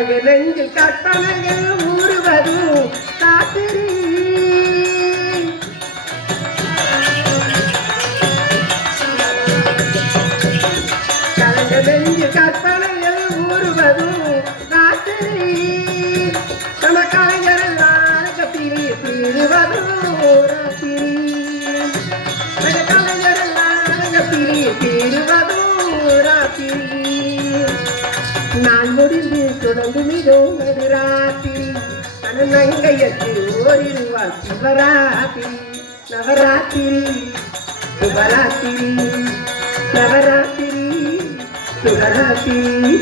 கலங்கு நெஞ்சில் கற்பனைகள் ஊறுவதும் ராத்திரி கலங்கு நெஞ்சில் கற்பனைகள் ஊறுவதும் ராத்திரி நம்ம கலைஞரெல்லாம் கத்திரி தீருவதும் ராத்திரி கலைஞரெல்லாம் கத்திரி தீருவதும் ராத்திரி நான் முடிந்து தொடர்ந்து மிகவும் ராத்திரி நங்கையத்தில் ஓரிடுவாள் சிவராத்திரி நவராத்திரி சுபராத்திரி நவராத்திரி சுபராத்திரி